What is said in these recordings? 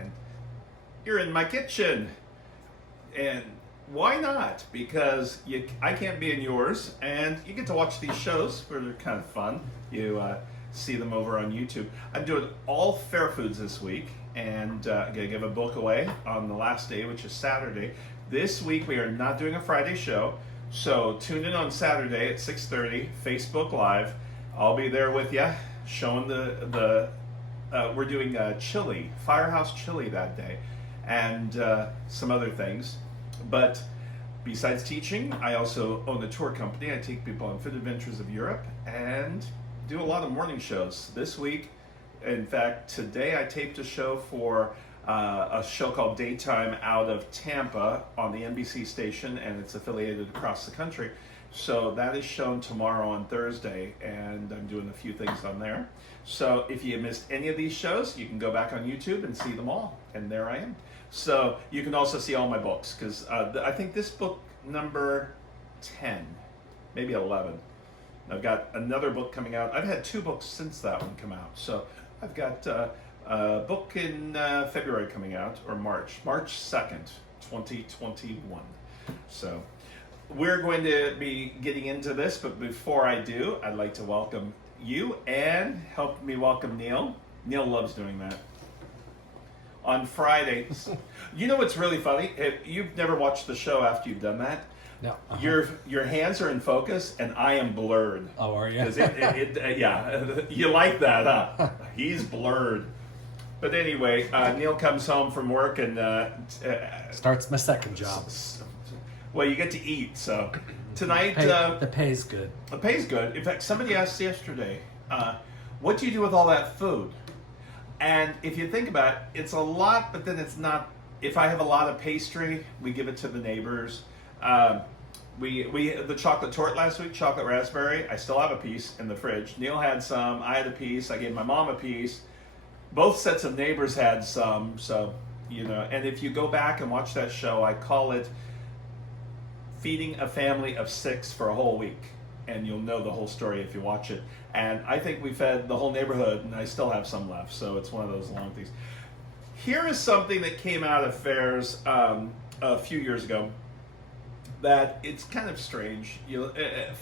and you're in my kitchen. And why not? Because I can't be in yours, and you get to watch these shows where they're kind of fun. You see them over on YouTube. I'm doing all fair foods this week, and I'm going to give a book away on the last day, which is Saturday. This week we are not doing a Friday show, so tune in on Saturday at 6:30, Facebook Live. I'll be there with you, showing we're doing chili, Firehouse Chili that day, and some other things. But besides teaching, I also own a tour company. I take people on food adventures of Europe and do a lot of morning shows. This week, in fact, today I taped a show for a show called Daytime out of Tampa on the NBC station, and it's affiliated across the country. So that is shown tomorrow on Thursday, and I'm doing a few things on there. So if you missed any of these shows, you can go back on YouTube and see them all, and there I am. So you can also see all my books, because I think this book number 10, maybe 11. I've got another book coming out. I've had 2 books since that one come out. So I've got a book in February coming out, or March 2nd, 2021. So we're going to be getting into this, but before I do, I'd like to welcome you and help me welcome Neil. Neil loves doing that. On Fridays. You know what's really funny? You've never watched the show after you've done that. No. Your hands are in focus and I am blurred. Oh, are you? Yeah, you like that, huh? He's blurred. But anyway, Neil comes home from work and starts my second job. Well, you get to eat, so tonight the pay's good. The pay's good. In fact, somebody asked yesterday, what do you do with all that food? And if you think about it, it's a lot, but then it's not. If I have a lot of pastry, we give it to the neighbors. We the chocolate torte last week, chocolate raspberry. I still have a piece in the fridge. Neil had some. I had a piece. I gave my mom a piece. Both sets of neighbors had some. So, you know, and if you go back and watch that show, I call it Feeding a Family of 6 for a whole week. And you'll know the whole story if you watch it. And I think we fed the whole neighborhood, and I still have some left. So it's one of those long things. Here is something that came out of fairs a few years ago that it's kind of strange.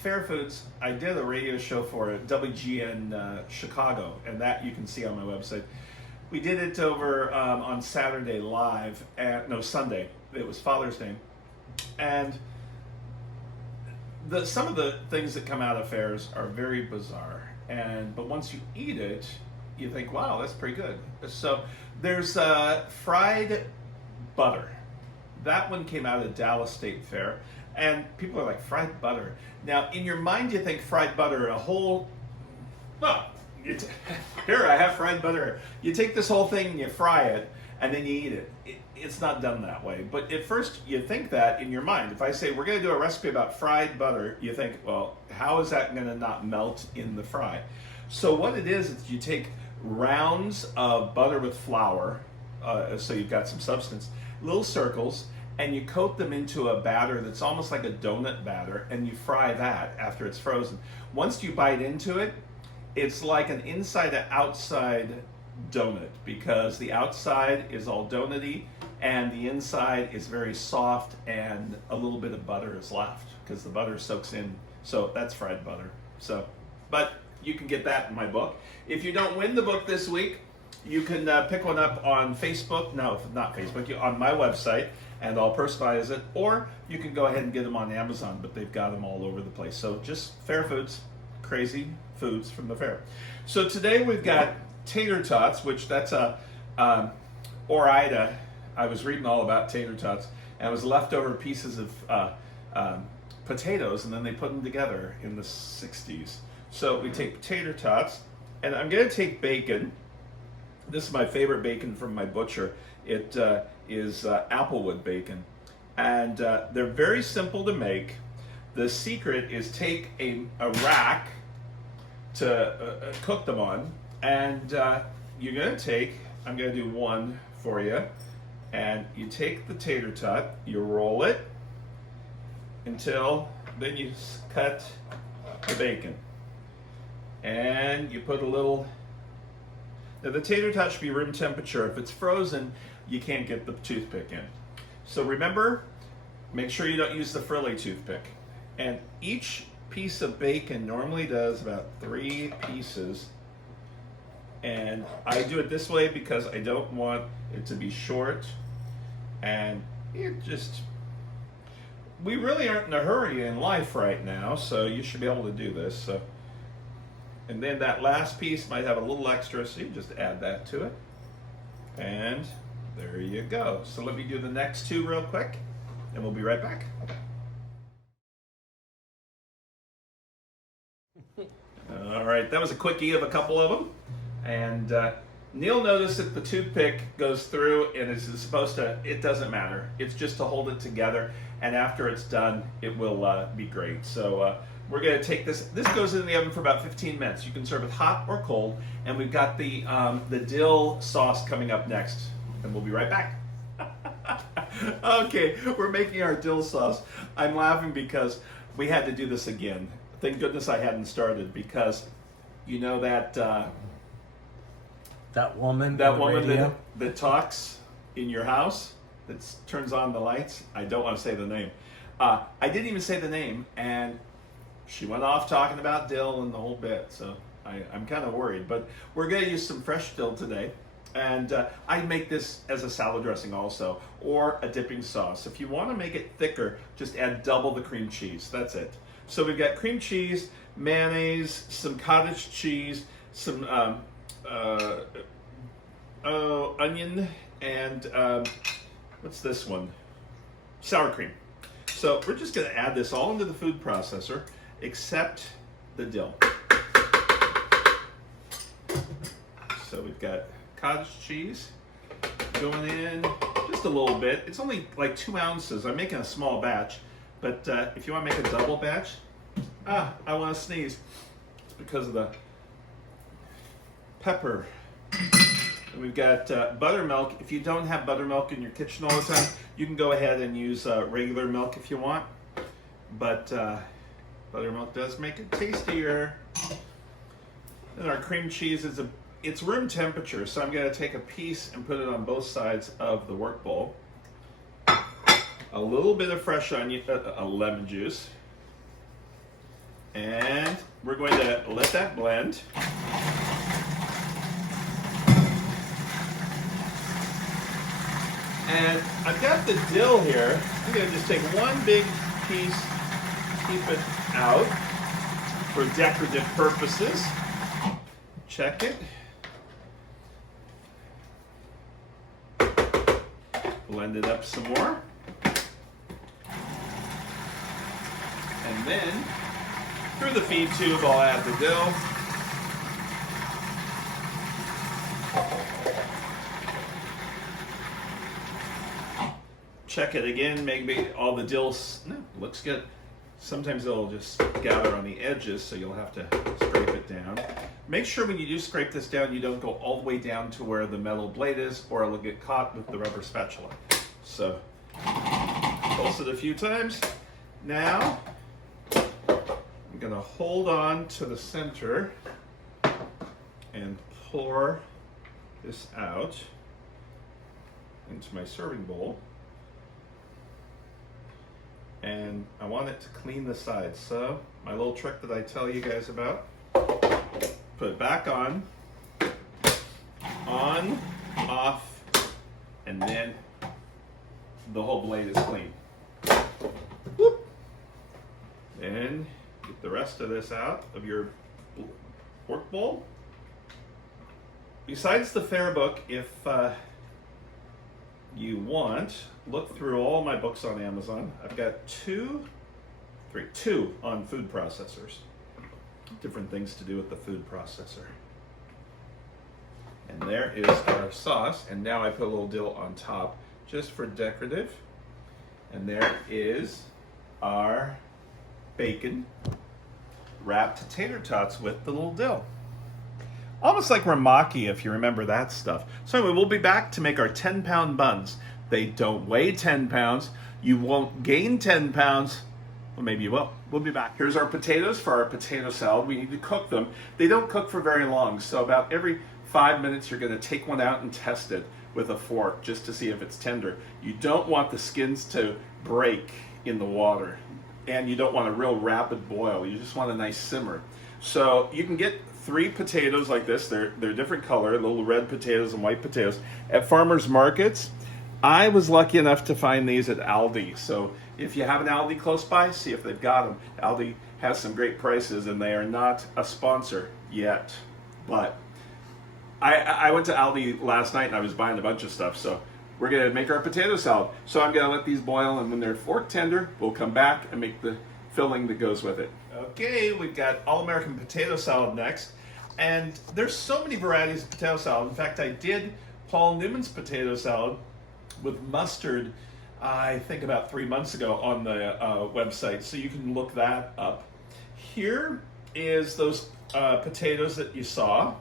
Fair Foods, I did a radio show for it, WGN Chicago, and that you can see on my website. We did it over on Saturday live, Sunday. It was Father's Day. And some of the things that come out of fairs are very bizarre, but once you eat it, you think, wow, that's pretty good. So there's fried butter. That one came out of Dallas State Fair, and people are like, fried butter. Now, in your mind, you think fried butter, here, I have fried butter. You take this whole thing and you fry it, and then you eat it. It's not done that way. But at first, you think that in your mind. If I say, we're going to do a recipe about fried butter, you think, well, how is that going to not melt in the fry? So what it is you take rounds of butter with flour, so you've got some substance, little circles, and you coat them into a batter that's almost like a donut batter, and you fry that after it's frozen. Once you bite into it, it's like an inside to outside donut, because the outside is all donut-y and the inside is very soft, and a little bit of butter is left because the butter soaks in. So that's fried butter. But you can get that in my book. If you don't win the book this week, you can pick one up on Facebook. No, not Facebook, on my website, and I'll personalize it. Or you can go ahead and get them on Amazon, but they've got them all over the place. So just Fair Foods, crazy foods from the fair. So today we've got tater tots, which that's Ore-Ida. I was reading all about tater tots, and it was leftover pieces of potatoes, and then they put them together in the 60s. So we take tater tots, and I'm going to take bacon. This is my favorite bacon from my butcher. It is Applewood bacon, and they're very simple to make. The secret is take a rack to cook them on, and you're going to take, I'm going to do one for you, and you take the tater tot, you roll it until, then you cut the bacon, and you put a little Now the tater tot should be room temperature. If it's frozen, you can't get the toothpick in. So remember, make sure you don't use the frilly toothpick. And each piece of bacon normally does about 3 pieces. And I do it this way because I don't want it to be short. And we really aren't in a hurry in life right now, so you should be able to do this. So, and then that last piece might have a little extra, so you just add that to it. And there you go. So let me do the next 2 real quick, and we'll be right back. All right, that was a quickie of a couple of them. And Neil noticed that the toothpick goes through and is supposed to, it doesn't matter. It's just to hold it together. And after it's done, it will be great. So we're gonna take this goes in the oven for about 15 minutes. You can serve it hot or cold. And we've got the dill sauce coming up next. And we'll be right back. Okay, we're making our dill sauce. I'm laughing because we had to do this again. Thank goodness I hadn't started, because you know that that woman that talks in your house, that turns on the lights. I don't want to say the name. I didn't even say the name, and she went off talking about dill and the whole bit. So I'm kind of worried, but we're going to use some fresh dill today. And I make this as a salad dressing also, or a dipping sauce. If you want to make it thicker, just add double the cream cheese. That's it. So we've got cream cheese, mayonnaise, some cottage cheese, some onion, and what's this one? Sour cream. So we're just going to add this all into the food processor, except the dill. So we've got cottage cheese going in just a little bit. It's only like 2 ounces. I'm making a small batch, but if you want to make a double batch, I want to sneeze. It's because of the pepper. And we've got buttermilk. If you don't have buttermilk in your kitchen all the time, you can go ahead and use regular milk if you want. But buttermilk does make it tastier. And our cream cheese is it's room temperature, so I'm going to take a piece and put it on both sides of the work bowl. A little bit of fresh onion, lemon juice. And we're going to let that blend. And I've got the dill here. I'm going to just take one big piece, keep it out for decorative purposes. Check it. Blend it up some more. And then, through the feed tube, I'll add the dill. Check it again, maybe all the dill, looks good. Sometimes it'll just gather on the edges, so you'll have to scrape it down. Make sure when you do scrape this down, you don't go all the way down to where the metal blade is, or it'll get caught with the rubber spatula. So, pulse it a few times. Now, I'm gonna hold on to the center and pour this out into my serving bowl. And I want it to clean the sides. So my little trick that I tell you guys about, put it back on, off, and then the whole blade is clean. Whoop. Then get the rest of this out of your work bowl. Besides the fair book, if you want, look through all my books on Amazon. I've got two on food processors. Different things to do with the food processor. And there is our sauce. And now I put a little dill on top just for decorative. And there is our bacon wrapped tater tots with the little dill. Almost like ramaki, if you remember that stuff. So anyway, we'll be back to make our 10-pound buns. They don't weigh 10 pounds. You won't gain 10 pounds. Well, maybe you will. We'll be back. Here's our potatoes for our potato salad. We need to cook them. They don't cook for very long, so about every 5 minutes, you're going to take one out and test it with a fork just to see if it's tender. You don't want the skins to break in the water, and you don't want a real rapid boil. You just want a nice simmer. So you can get 3 potatoes like this. They're different color, little red potatoes and white potatoes, at farmers markets. I was lucky enough to find these at Aldi. So if you have an Aldi close by, see if they've got them. Aldi has some great prices, and they are not a sponsor yet. But I went to Aldi last night and I was buying a bunch of stuff. So we're going to make our potato salad. So I'm going to let these boil, and when they're fork tender, we'll come back and make the filling that goes with it. Okay, we've got all-American potato salad next. And there's so many varieties of potato salad. In fact, I did Paul Newman's potato salad with mustard, I think about 3 months ago on the website, so you can look that up. Here is those potatoes that you saw,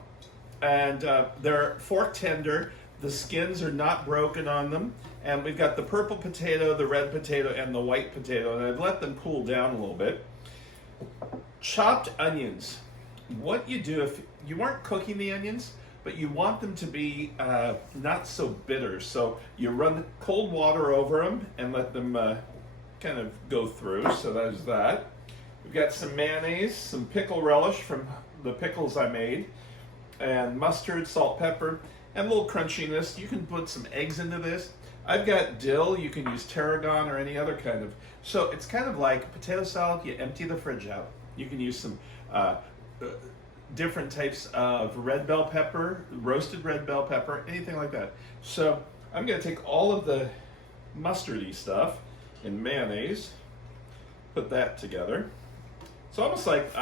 and they're fork tender. The skins are not broken on them, and we've got the purple potato, the red potato, and the white potato, and I've let them cool down a little bit. Chopped onions. What you do, if you aren't cooking the onions, but you want them to be not so bitter, so you run cold water over them and let them kind of go through. So there's that. We've got some mayonnaise, some pickle relish from the pickles I made, and mustard, salt, pepper, and a little crunchiness. You can put some eggs into this. I've got dill. You can use tarragon or any other kind of. So it's kind of like potato salad. You empty the fridge out. You can use some different types of red bell pepper, roasted red bell pepper, anything like that. So I'm going to take all of the mustardy stuff in mayonnaise, put that together. It's almost like,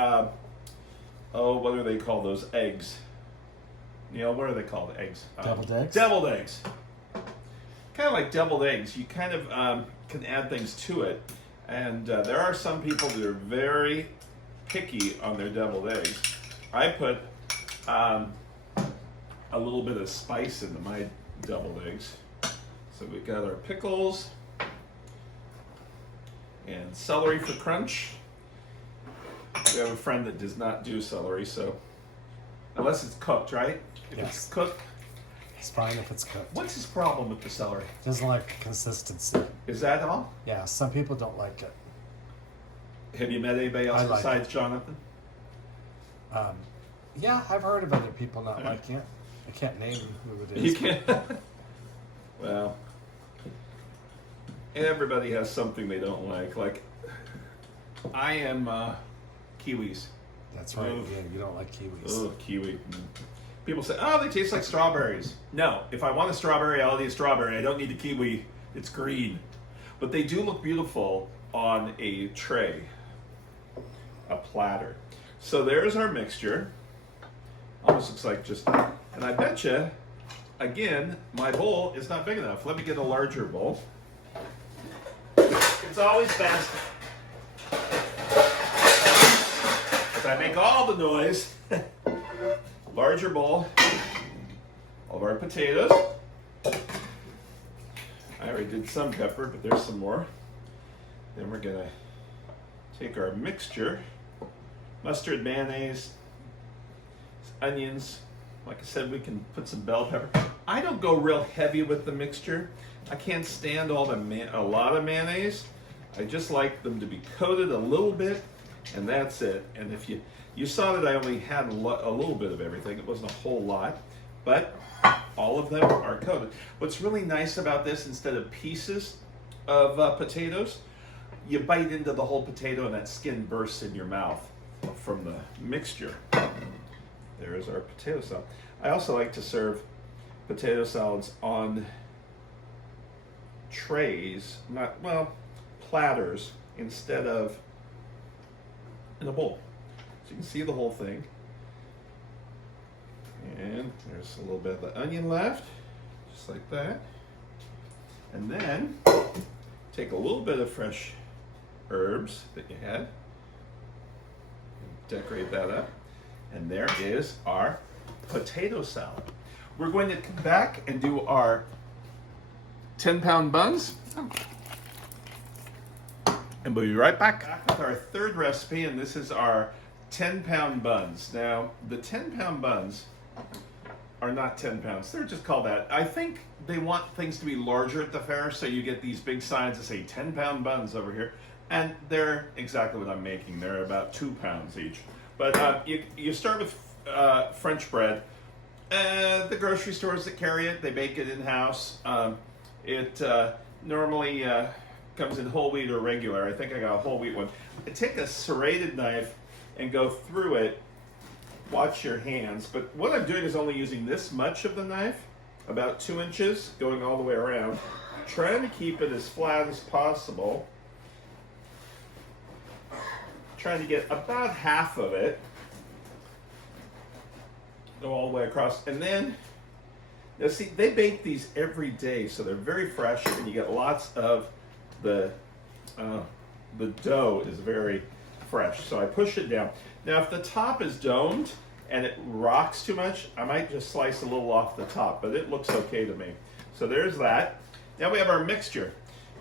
what do they call those eggs? Neil, what are they called? Eggs? Deviled eggs? Deviled eggs. Kind of like deviled eggs. You kind of can add things to it. And there are some people that are very picky on their deviled eggs. I put a little bit of spice into my deviled eggs. So we've got our pickles and celery for crunch. We have a friend that does not do celery, so unless it's cooked, right? If Yes. it's cooked, It's fine if it's cooked. what's his problem with the celery? Doesn't like consistency. Is that all? Yeah, some people don't like it. Have you met anybody else I like besides Jonathan? Yeah, I've heard of other people not liking it. I can't name who it is. You can't. Well, everybody has something they don't like. Like, I am kiwis. That's right. Ugh. Yeah, you don't like kiwis. Oh, kiwi. People say, oh, they taste like strawberries. No, if I want a strawberry, I'll eat a strawberry. I don't need a kiwi. It's green. But they do look beautiful on a tray, a platter. So there's our mixture. Almost looks like just, and I bet you, again, my bowl is not big enough. Let me get a larger bowl. It's always best if I make all the noise. Larger bowl, all of our potatoes. I already did some pepper, but there's some more. Then we're gonna take our mixture, mustard, mayonnaise, onions. Like I said, we can put some bell pepper. I don't go real heavy with the mixture. I can't stand a lot of mayonnaise. I just like them to be coated a little bit, and that's it. And if you saw that I only had a little bit of everything. It wasn't a whole lot, but all of them are coated. What's really nice about this, instead of pieces of potatoes, you bite into the whole potato and that skin bursts in your mouth from the mixture. There is our potato salad. I also like to serve potato salads on trays, platters, instead of in a bowl. So you can see the whole thing. And there's a little bit of the onion left, just like that. And then take a little bit of fresh herbs that you had, decorate that up. And there is our potato salad. We're going to come back and do our 10-pound buns. And we'll be right back with our third recipe, and this is our 10-pound buns. Now, the 10-pound buns are not 10 pounds. They're just called that. I think they want things to be larger at the fair, so you get these big signs that say 10-pound buns over here. And they're exactly what I'm making. They're about 2 pounds each. But you start with French bread. The grocery stores that carry it, they bake it in-house. It normally comes in whole wheat or regular. I think I got a whole wheat one. I take a serrated knife and go through it. Watch your hands. But what I'm doing is only using this much of the knife, about 2 inches, going all the way around. Trying to keep it as flat as possible. Trying to get about half of it. Go all the way across. And then, now see, they bake these every day, so they're very fresh, and you get lots of the dough is very fresh. So I push it down. Now, if the top is domed and it rocks too much, I might just slice a little off the top, but it looks okay to me. So there's that. Now we have our mixture.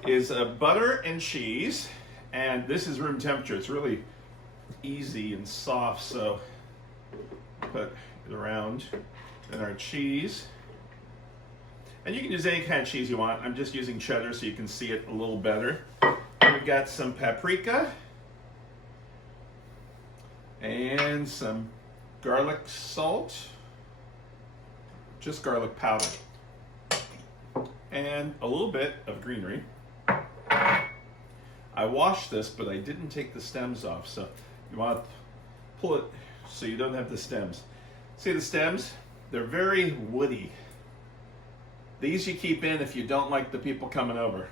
Is butter and cheese, and this is room temperature. It's really easy and soft, so put it around. And our cheese. And you can use any kind of cheese you want. I'm just using cheddar so you can see it a little better. We've got some paprika and some garlic salt, just garlic powder, and a little bit of greenery. I washed this, but I didn't take the stems off, so you want to pull it so you don't have the stems. See the stems? They're very woody. These you keep in if you don't like the people coming over.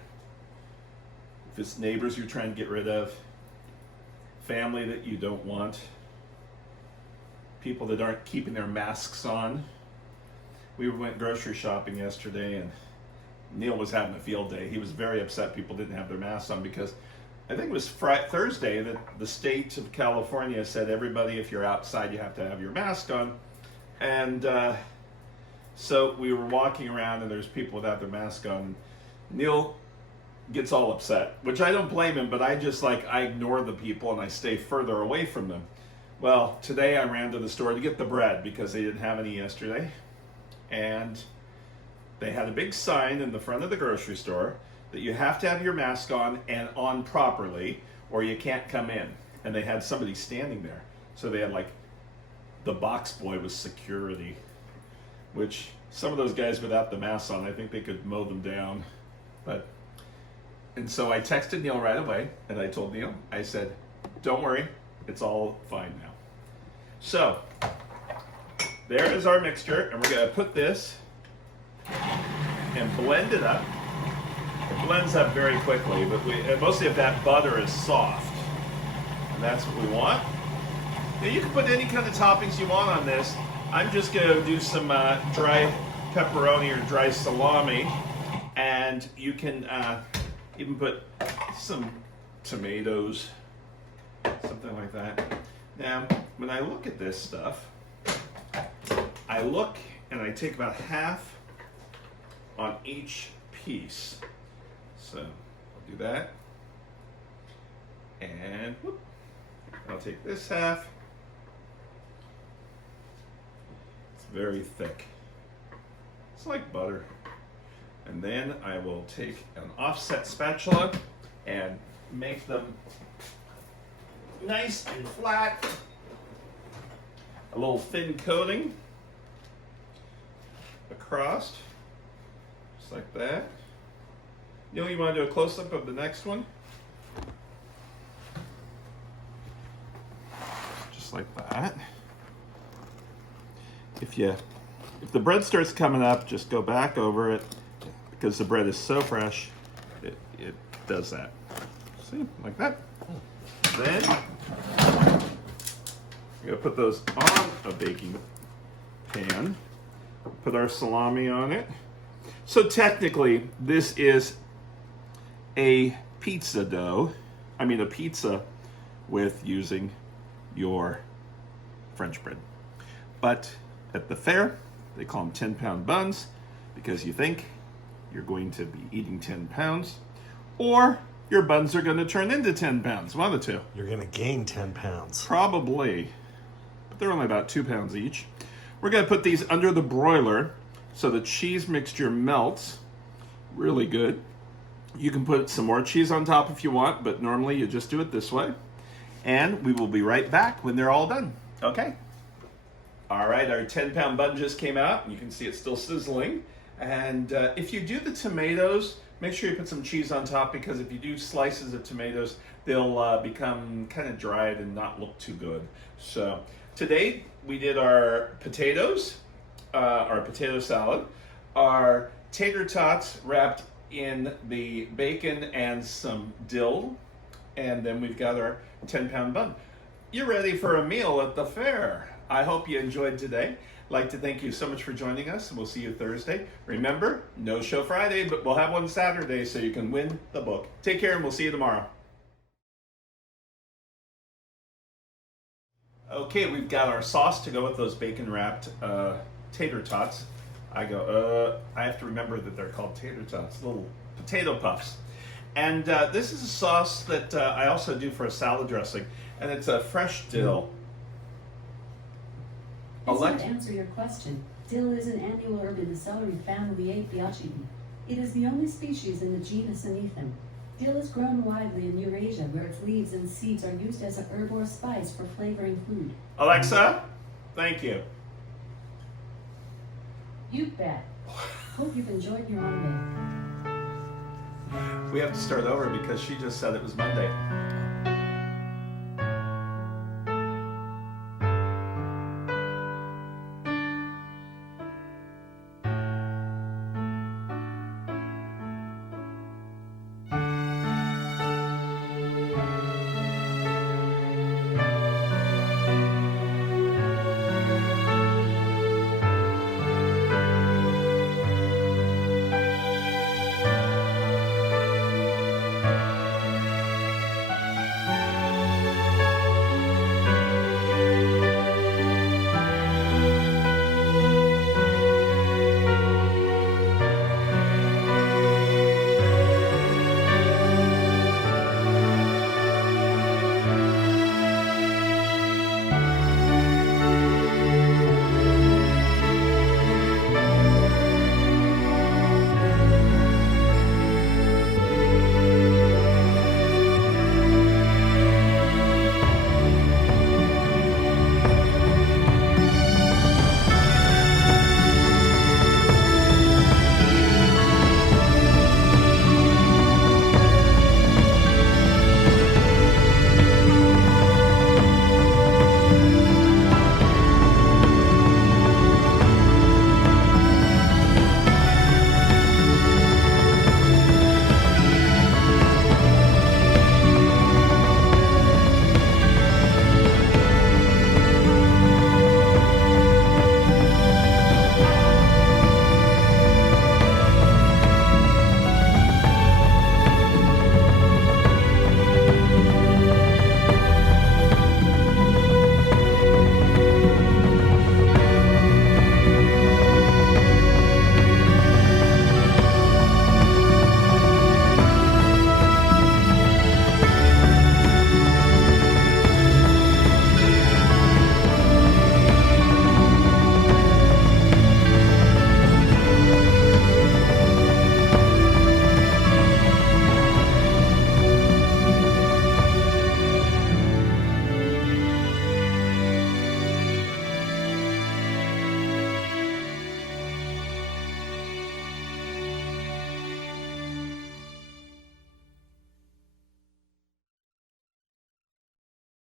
If it's neighbors you're trying to get rid of, family that you don't want, people that aren't keeping their masks on. We went grocery shopping yesterday and Neil was having a field day. He was very upset people didn't have their masks on because I think it was Thursday that the state of California said everybody, if you're outside, you have to have your mask on. And so we were walking around and there's people without their mask on. Neil gets all upset, which I don't blame him, but I ignore the people and I stay further away from them. Well, today I ran to the store to get the bread because they didn't have any yesterday. And they had a big sign in the front of the grocery store that you have to have your mask on and on properly or you can't come in. And they had somebody standing there. So they had the box boy was security, which some of those guys without the masks on, I think they could mow them down. And so I texted Neil right away, and I told Neil, I said, don't worry, it's all fine now. So, there is our mixture, and we're going to put this and blend it up. It blends up very quickly, but mostly if that butter is soft. And that's what we want. Now you can put any kind of toppings you want on this. I'm just going to do some dry pepperoni or dry salami, and you can even put some tomatoes, something like that. Now, when I look at this stuff, I look and I take about half on each piece. So I'll do that. And whoop, I'll take this half. It's very thick. It's like butter. And then I will take an offset spatula and make them nice and flat. A little thin coating across, just like that. Neil, you want to do a close-up of the next one? Just like that. If the bread starts coming up, just go back over it. Because the bread is so fresh, it does that. See, like that. Then we're gonna put those on a baking pan. Put our salami on it. So technically, this is a pizza dough. I mean a pizza with using your French bread. But at the fair, they call them 10-pound buns because you think you're going to be eating 10 pounds, or your buns are going to turn into 10 pounds. One of the two. You're going to gain 10 pounds. Probably. But they're only about 2 pounds each. We're going to put these under the broiler so the cheese mixture melts. Really good. You can put some more cheese on top if you want, but normally you just do it this way. And we will be right back when they're all done. Okay? All right, our 10-pound bun just came out. You can see it's still sizzling. And if you do the tomatoes, make sure you put some cheese on top, because if you do slices of tomatoes, they'll become kind of dried and not look too good. So today we did our potatoes, our potato salad, our tater tots wrapped in the bacon and some dill, and then we've got our 10-pound bun. You're ready for a meal at the fair. I hope you enjoyed today. I'd like to thank you so much for joining us, and we'll see you Thursday. Remember, no show Friday, but we'll have one Saturday so you can win the book. Take care, and we'll see you tomorrow. Okay, we've got our sauce to go with those bacon-wrapped tater tots. I have to remember that they're called tater tots, little potato puffs. And this is a sauce that I also do for a salad dressing, and it's a fresh dill. To answer your question, dill is an annual herb in the celery family Apiaceae. It is the only species in the genus Anethum. Dill is grown widely in Eurasia, where its leaves and seeds are used as a herb or spice for flavoring food. Alexa, thank you. You bet. Hope you've enjoyed your Monday. We have to start over because she just said it was Monday.